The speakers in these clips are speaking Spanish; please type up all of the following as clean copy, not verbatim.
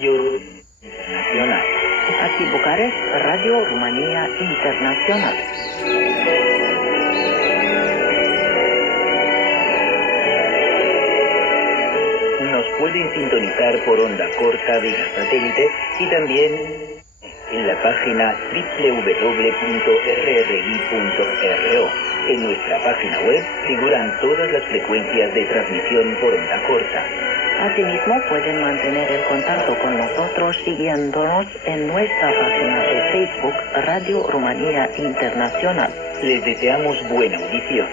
Radio Internacional. Aquí Bucarest, Radio Rumanía Internacional. Nos pueden sintonizar por onda corta vía satélite y también en la página www.rri.ro. En nuestra página web figuran todas las frecuencias de transmisión por onda corta. Asimismo, pueden mantener el contacto con nosotros siguiéndonos en nuestra página de Facebook Radio Rumanía Internacional. Les deseamos buena audición.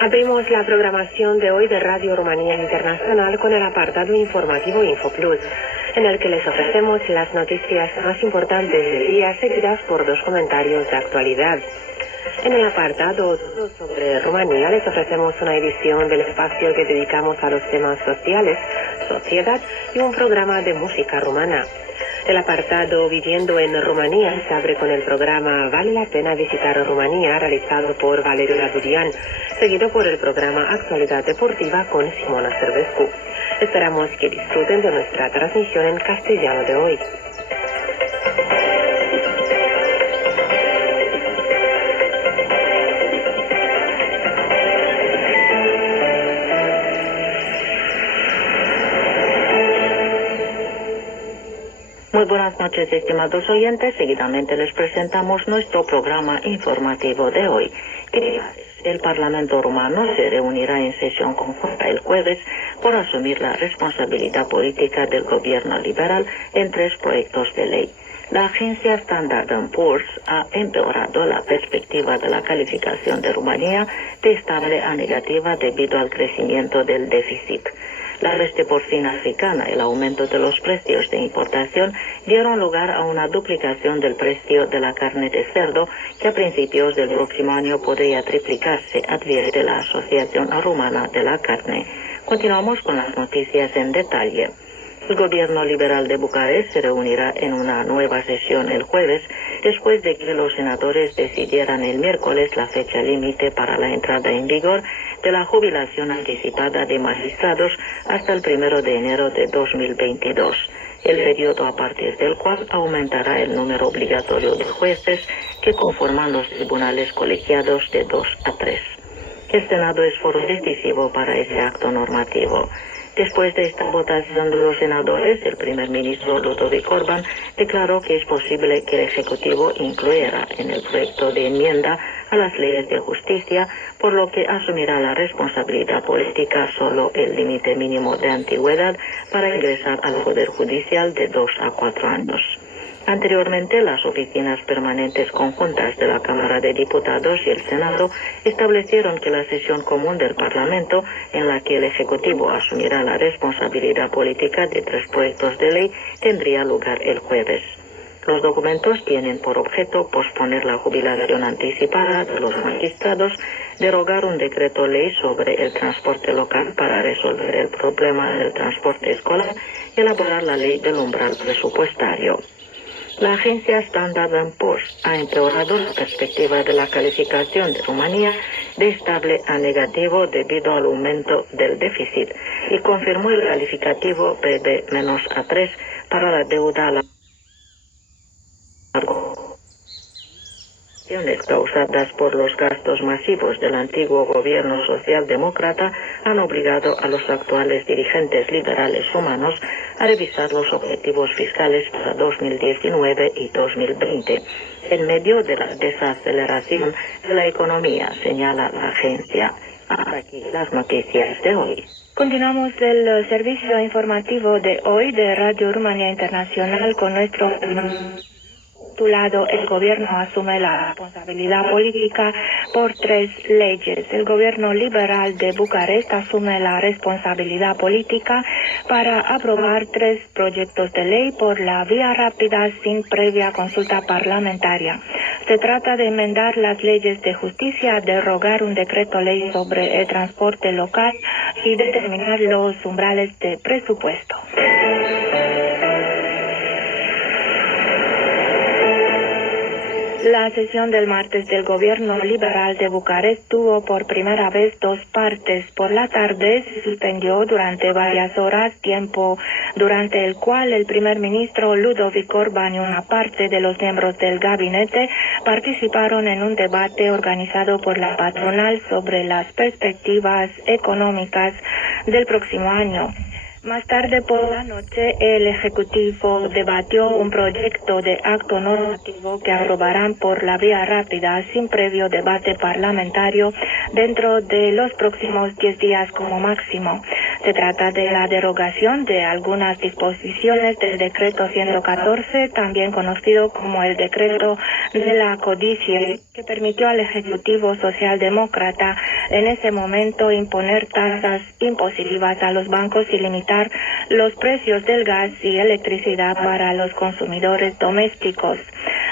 Abrimos la programación de hoy de Radio Rumanía Internacional con el apartado informativo InfoPlus, en el que les ofrecemos las noticias más importantes del día, seguidas por dos comentarios de actualidad. En el apartado sobre Rumanía les ofrecemos una edición del espacio que dedicamos a los temas sociales, sociedad y un programa de música rumana. El apartado Viviendo en Rumanía se abre con el programa Vale la pena visitar Rumanía, realizado por Valeriu Ladurian, seguido por el programa Actualidad Deportiva con Simona Cervescu. Esperamos que disfruten de nuestra transmisión en castellano de hoy. Muy buenas noches, estimados oyentes. Seguidamente les presentamos nuestro programa informativo de hoy. El Parlamento rumano se reunirá en sesión conjunta el jueves por asumir la responsabilidad política del gobierno liberal en 3 proyectos de ley. La agencia Standard & Poor's ha empeorado la perspectiva de la calificación de Rumanía de estable a negativa debido al crecimiento del déficit. La peste porcina africana y el aumento de los precios de importación dieron lugar a una duplicación del precio de la carne de cerdo, que a principios del próximo año podría triplicarse, advierte la Asociación Rumana de la Carne. Continuamos con las noticias en detalle. El gobierno liberal de Bucarest se reunirá en una nueva sesión el jueves, después de que los senadores decidieran el miércoles la fecha límite para la entrada en vigor de la jubilación anticipada de magistrados hasta el 1 de enero de 2022, el periodo a partir del cual aumentará el número obligatorio de jueces que conforman los tribunales colegiados de 2 a 3. El Senado es foro decisivo para ese acto normativo. Después de esta votación de los senadores, el primer ministro Ludovic Orban declaró que es posible que el Ejecutivo incluyera en el proyecto de enmienda a las leyes de justicia, por lo que asumirá la responsabilidad política solo el límite mínimo de antigüedad para ingresar al Poder Judicial de 2 a 4 años. Anteriormente, las oficinas permanentes conjuntas de la Cámara de Diputados y el Senado establecieron que la sesión común del Parlamento, en la que el Ejecutivo asumirá la responsabilidad política de 3 proyectos de ley, tendría lugar el jueves. Los documentos tienen por objeto posponer la jubilación anticipada de los magistrados, derogar un decreto ley sobre el transporte local para resolver el problema del transporte escolar y elaborar la ley del umbral presupuestario. La agencia Standard & Poor's ha empeorado la perspectiva de la calificación de Rumanía de estable a negativo debido al aumento del déficit y confirmó el calificativo BB-A3 para la deuda a la causadas por los gastos masivos del antiguo gobierno socialdemócrata han obligado a los actuales dirigentes liberales rumanos a revisar los objetivos fiscales para 2019 y 2020, en medio de la desaceleración de la economía, señala la agencia. Hasta aquí las noticias de hoy. Continuamos el servicio informativo de hoy de Radio Rumanía Internacional con nuestro titulado El gobierno asume la responsabilidad política por 3 leyes. El gobierno liberal de Bucarest asume la responsabilidad política para aprobar 3 proyectos de ley por la vía rápida sin previa consulta parlamentaria. Se trata de enmendar las leyes de justicia, derogar un decreto ley sobre el transporte local y determinar los umbrales de presupuesto. La sesión del martes del gobierno liberal de Bucarest tuvo por primera vez 2 partes. Por la tarde se suspendió durante varias horas, tiempo durante el cual el primer ministro Ludovic Orban y una parte de los miembros del gabinete participaron en un debate organizado por la patronal sobre las perspectivas económicas del próximo año. Más tarde por la noche, el Ejecutivo debatió un proyecto de acto normativo que aprobarán por la vía rápida sin previo debate parlamentario dentro de los próximos 10 días como máximo. Se trata de la derogación de algunas disposiciones del decreto 114, también conocido como el decreto de la codicia, que permitió al Ejecutivo socialdemócrata en ese momento imponer tasas impositivas a los bancos y limitar los precios del gas y electricidad para los consumidores domésticos.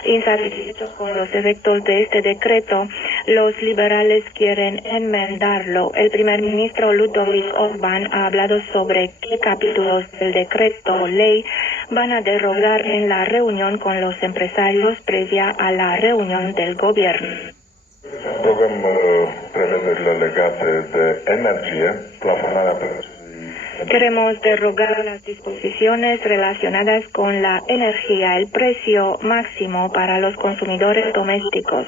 Insatisfechos con los efectos de este decreto, los liberales quieren enmendarlo. El primer ministro Ludovic Orban ha hablado sobre qué capítulos del decreto ley van a derogar en la reunión con los empresarios previa a la reunión del gobierno. Program prevede legate de energie, plafonarea prețului. Queremos derogar las disposiciones relacionadas con la energía, el precio máximo para los consumidores domésticos.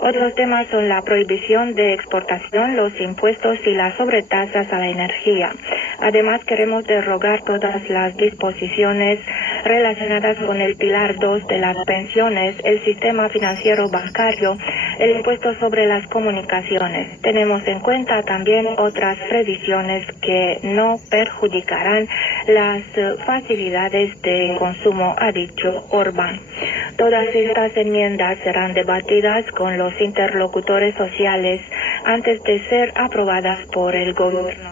Otros temas son la prohibición de exportación, los impuestos y las sobretasas a la energía. Además, queremos derogar todas las disposiciones relacionadas con el pilar 2 de las pensiones, el sistema financiero bancario, el impuesto sobre las comunicaciones. Tenemos en cuenta también otras previsiones que no perjudicarán las facilidades de consumo, ha dicho Orbán. Todas estas enmiendas serán debatidas con los interlocutores sociales antes de ser aprobadas por el gobierno.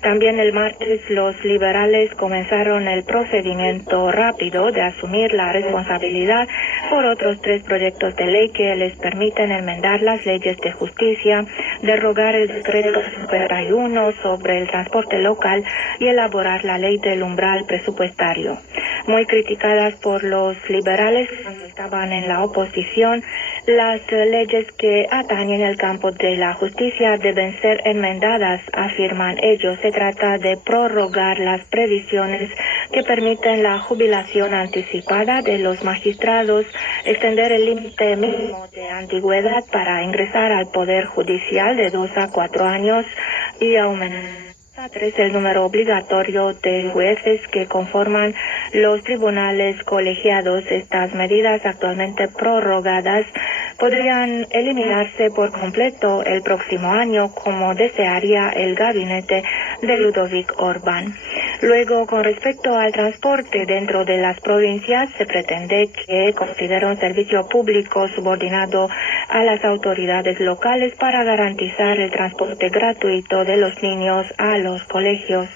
También el martes los liberales comenzaron el procedimiento rápido de asumir la responsabilidad por otros 3 proyectos de ley que les permiten enmendar las leyes de justicia, derogar el decreto 51 sobre el transporte local y elaborar la ley del umbral presupuestario. Muy criticadas por los liberales cuando estaban en la oposición, las leyes que atañen el campo de la justicia deben ser enmendadas, afirman ellos. Se trata de prorrogar las previsiones que permiten la jubilación anticipada de los magistrados, extender el límite mínimo de antigüedad para ingresar al Poder Judicial de 2 a 4 años y aumentar a 3 el número obligatorio de jueces que conforman los tribunales colegiados. Estas medidas actualmente prorrogadas podrían eliminarse por completo el próximo año, como desearía el gabinete de Ludovic Orban. Luego, con respecto al transporte dentro de las provincias, se pretende que considere un servicio público subordinado a las autoridades locales para garantizar el transporte gratuito de los niños a los colegios.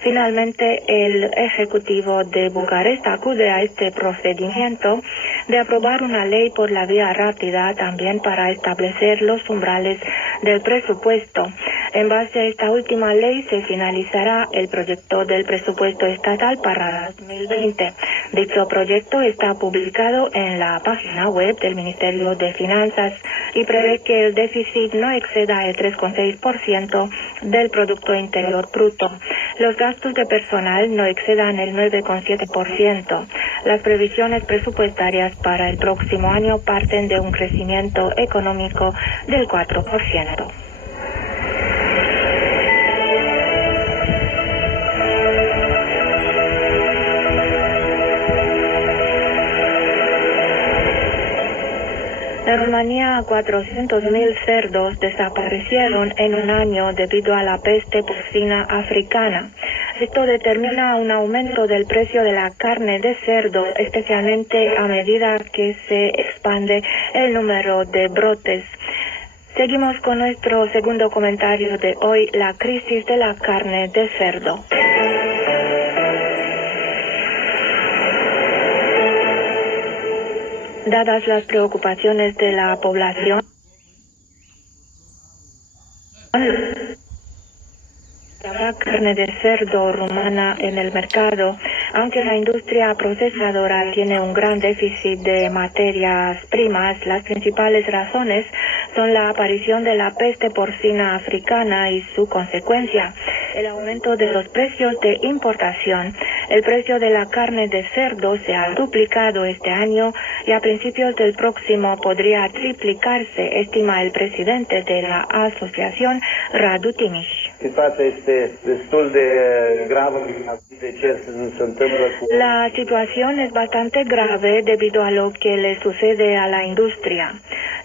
Finalmente, el Ejecutivo de Bucarest acude a este procedimiento de aprobar una ley por la vía rápida también para establecer los umbrales del presupuesto. En base a esta última ley se finalizará el proyecto del presupuesto estatal para 2020. Dicho proyecto está publicado en la página web del Ministerio de Finanzas y prevé que el déficit no exceda el 3,6% del Producto Interior Bruto. Los gastos de personal no excedan el 9,7%. Las previsiones presupuestarias para el próximo año parten de un crecimiento económico del 4%. En Rumanía, 400.000 cerdos desaparecieron en un año debido a la peste porcina africana. Esto determina un aumento del precio de la carne de cerdo, especialmente a medida que se expande el número de brotes. Seguimos con nuestro segundo comentario de hoy, la crisis de la carne de cerdo. Dadas las preocupaciones de la población, habrá carne de cerdo rumana en el mercado, aunque la industria procesadora tiene un gran déficit de materias primas. Las principales razones son la aparición de la peste porcina africana y su consecuencia, el aumento de los precios de importación. El precio de la carne de cerdo se ha duplicado este año y a principios del próximo podría triplicarse, estima el presidente de la asociación, Radu Timiș. La situación es bastante grave debido a lo que le sucede a la industria.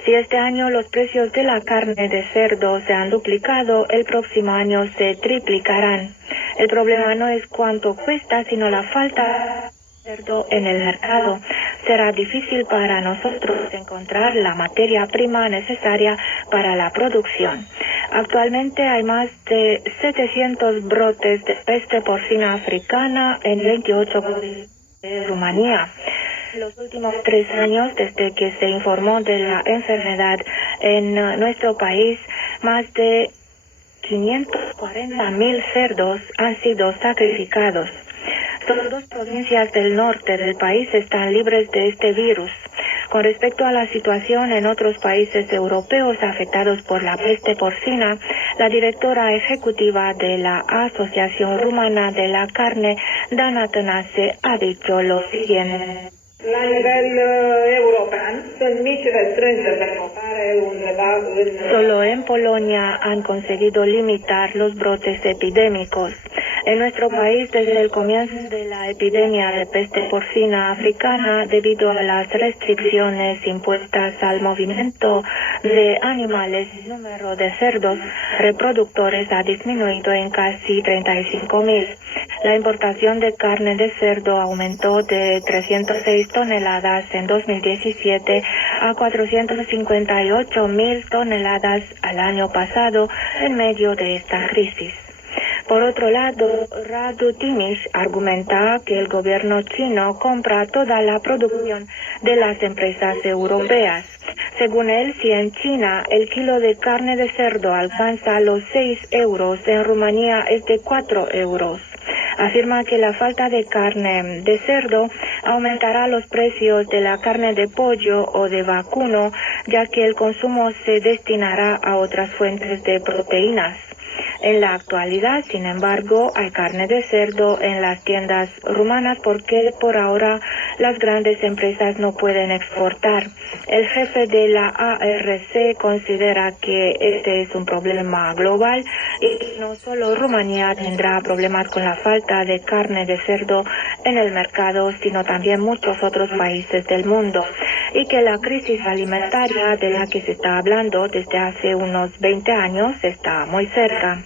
Si este año los precios de la carne de cerdo se han duplicado, el próximo año se triplicarán. El problema no es cuánto cuesta, sino la falta de cerdo en el mercado. Será difícil para nosotros encontrar la materia prima necesaria para la producción. Actualmente hay más de 700 brotes de peste porcina africana en 28 provincias de Rumanía. En los últimos 3 años, desde que se informó de la enfermedad en nuestro país, más de 540.000 cerdos han sido sacrificados. Solo 2 provincias del norte del país están libres de este virus. Con respecto a la situación en otros países europeos afectados por la peste porcina, la directora ejecutiva de la Asociación Rumana de la Carne, Dana Tănase, ha dicho lo siguiente. La nivel european sunt mici restrângeri de copare undeva în... Solo en Polonia han conseguido limitar los brotes epidémicos. En nuestro país, desde el comienzo de la epidemia de peste porcina africana, debido a las restricciones impuestas al movimiento de animales, el número de cerdos reproductores ha disminuido en casi 35.000. La importación de carne de cerdo aumentó de 306 toneladas en 2017 a 458.000 toneladas al año pasado en medio de esta crisis. Por otro lado, Radu Timiș argumenta que el gobierno chino compra toda la producción de las empresas europeas. Según él, si en China el kilo de carne de cerdo alcanza los 6 euros, en Rumanía es de 4 euros. Afirma que la falta de carne de cerdo aumentará los precios de la carne de pollo o de vacuno, ya que el consumo se destinará a otras fuentes de proteínas. En la actualidad, sin embargo, hay carne de cerdo en las tiendas rumanas porque por ahora las grandes empresas no pueden exportar. El jefe de la ARC considera que este es un problema global y que no solo Rumanía tendrá problemas con la falta de carne de cerdo en el mercado, sino también muchos otros países del mundo, y que la crisis alimentaria de la que se está hablando desde hace unos 20 años está muy cerca.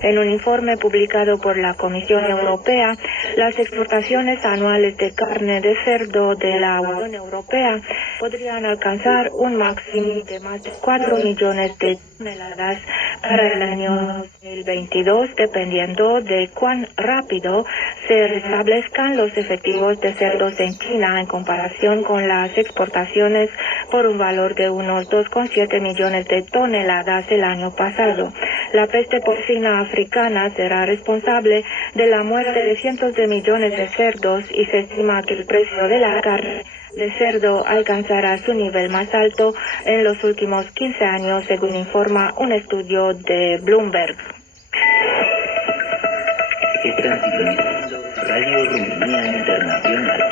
En un informe publicado por la Comisión Europea, las exportaciones anuales de carne de cerdo de la Unión Europea podrían alcanzar un máximo de más de 4 millones de toneladas para el año 2022, dependiendo de cuán rápido se restablezcan los efectivos de cerdos en China en comparación con las exportaciones por un valor de unos 2,7 millones de toneladas el año pasado. La peste porcina africana será responsable de la muerte de cientos de millones de cerdos y se estima que el precio de la carne de cerdo alcanzará su nivel más alto en los últimos 15 años, según informa un estudio de Bloomberg. Están sintonizando Radio Rumanía Internacional.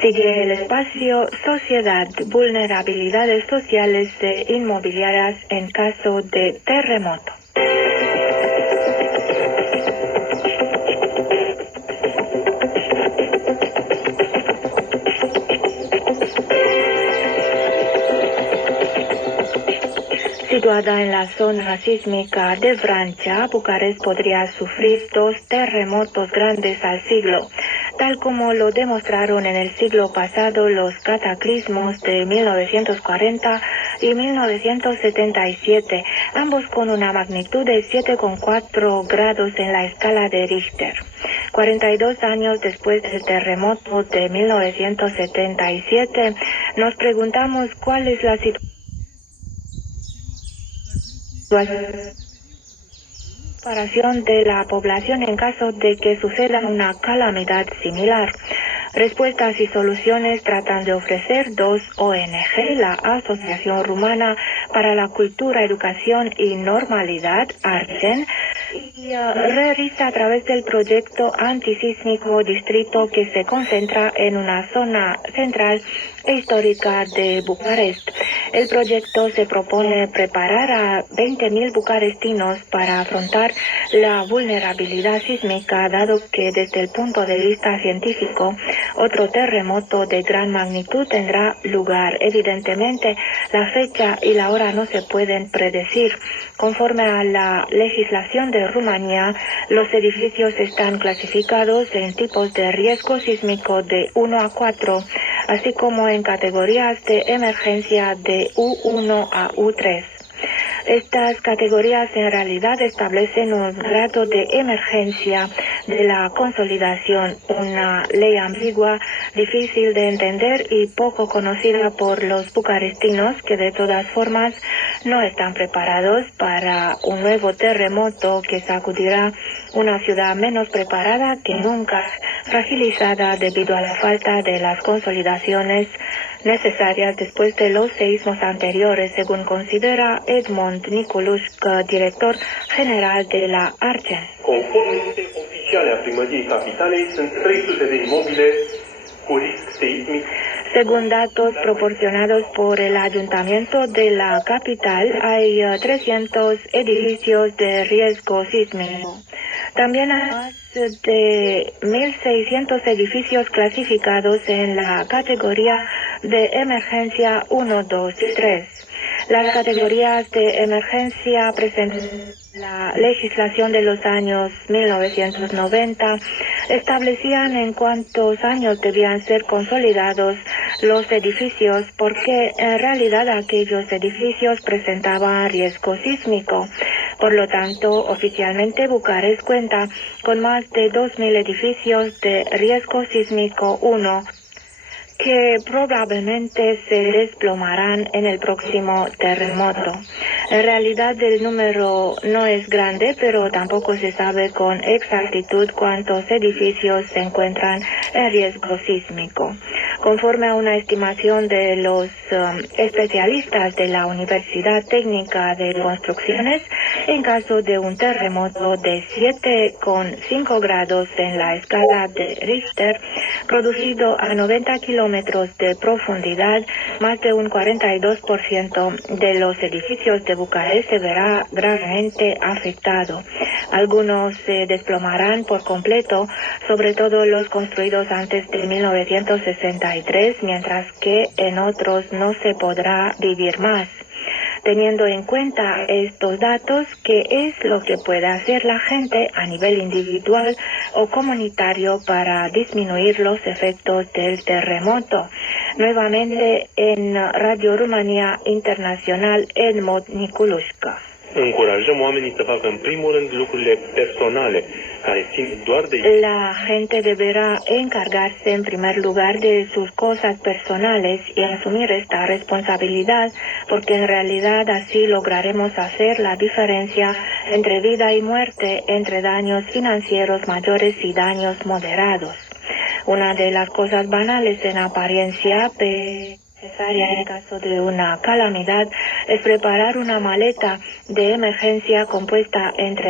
Sigue el espacio Sociedad, vulnerabilidades sociales e inmobiliarias en caso de terremoto. Si Situada en la zona sísmica de Vrancea, Bucarest podría sufrir 2 terremotos grandes al siglo, tal como lo demostraron en el siglo pasado los cataclismos de 1940 y 1977, ambos con una magnitud de 7,4 grados en la escala de Richter. 42 años después del terremoto de 1977, nos preguntamos cuál es la situación de la población en caso de que suceda una calamidad similar. Respuestas y soluciones tratan de ofrecer 2 ONG, la Asociación Rumana para la Cultura, Educación y Normalidad, ARCEN, y realiza a través del proyecto antisísmico distrito que se concentra en una zona central e histórica de Bucarest. El proyecto se propone preparar a 20.000 bucarestinos para afrontar la vulnerabilidad sísmica, dado que desde el punto de vista científico otro terremoto de gran magnitud tendrá lugar. Evidentemente, la fecha y la hora no se pueden predecir. Conforme a la legislación de Rumanía, los edificios están clasificados en tipos de riesgo sísmico de 1 a 4, así como en categorías de emergencia de U1 a U3. Estas categorías en realidad establecen un grado de emergencia de la consolidación, una ley ambigua, difícil de entender y poco conocida por los bucarestinos, que de todas formas no están preparados para un nuevo terremoto que sacudirá una ciudad menos preparada que nunca, fragilizada debido a la falta de las consolidaciones necesarias después de los seísmos anteriores, según considera Edmond Niculușcă, director general de la ARCEN. Conform listei oficiale a Primăriei Capitalei, sunt 300 de imobile cu risc seismic. Según datos proporcionados por el ayuntamiento de la capital, hay 300 edificios de riesgo sísmico. También hay más de 1.600 edificios clasificados en la categoría de emergencia 1, 2 y 3. Las categorías de emergencia presentan la legislación de los años 1990 establecían en cuántos años debían ser consolidados los edificios, porque en realidad aquellos edificios presentaban riesgo sísmico. Por lo tanto, oficialmente Bucarest cuenta con más de 2.000 edificios de riesgo sísmico 1 que probablemente se desplomarán en el próximo terremoto. En realidad el número no es grande, pero tampoco se sabe con exactitud cuántos edificios se encuentran en riesgo sísmico. Conforme a una estimación de los especialistas de la Universidad Técnica de Construcciones, en caso de un terremoto de 7,5 grados en la escala de Richter, producido a 90 kilómetros de profundidad, más de un 42% de los edificios de Bucarest se verá gravemente afectado. Algunos se desplomarán por completo, sobre todo los construidos antes de 1963, mientras que en otros no se podrá vivir más. Teniendo en cuenta estos datos, ¿qué es lo que puede hacer la gente a nivel individual o comunitario para disminuir los efectos del terremoto? Nuevamente en Radio Rumania Internațional, Edmond Niculușcă. Încurajăm oamenii să facă în primul rând lucrurile personale, care țin doar de ei. La gente deberá encargarse en primer lugar de sus cosas personales y asumir esta responsabilidad, porque en realidad así lograremos hacer la diferencia entre vida y muerte, entre daños financieros mayores y daños moderados. Una de las cosas banales en apariencia, necesaria en caso de una calamidad, es preparar una maleta de emergencia compuesta entre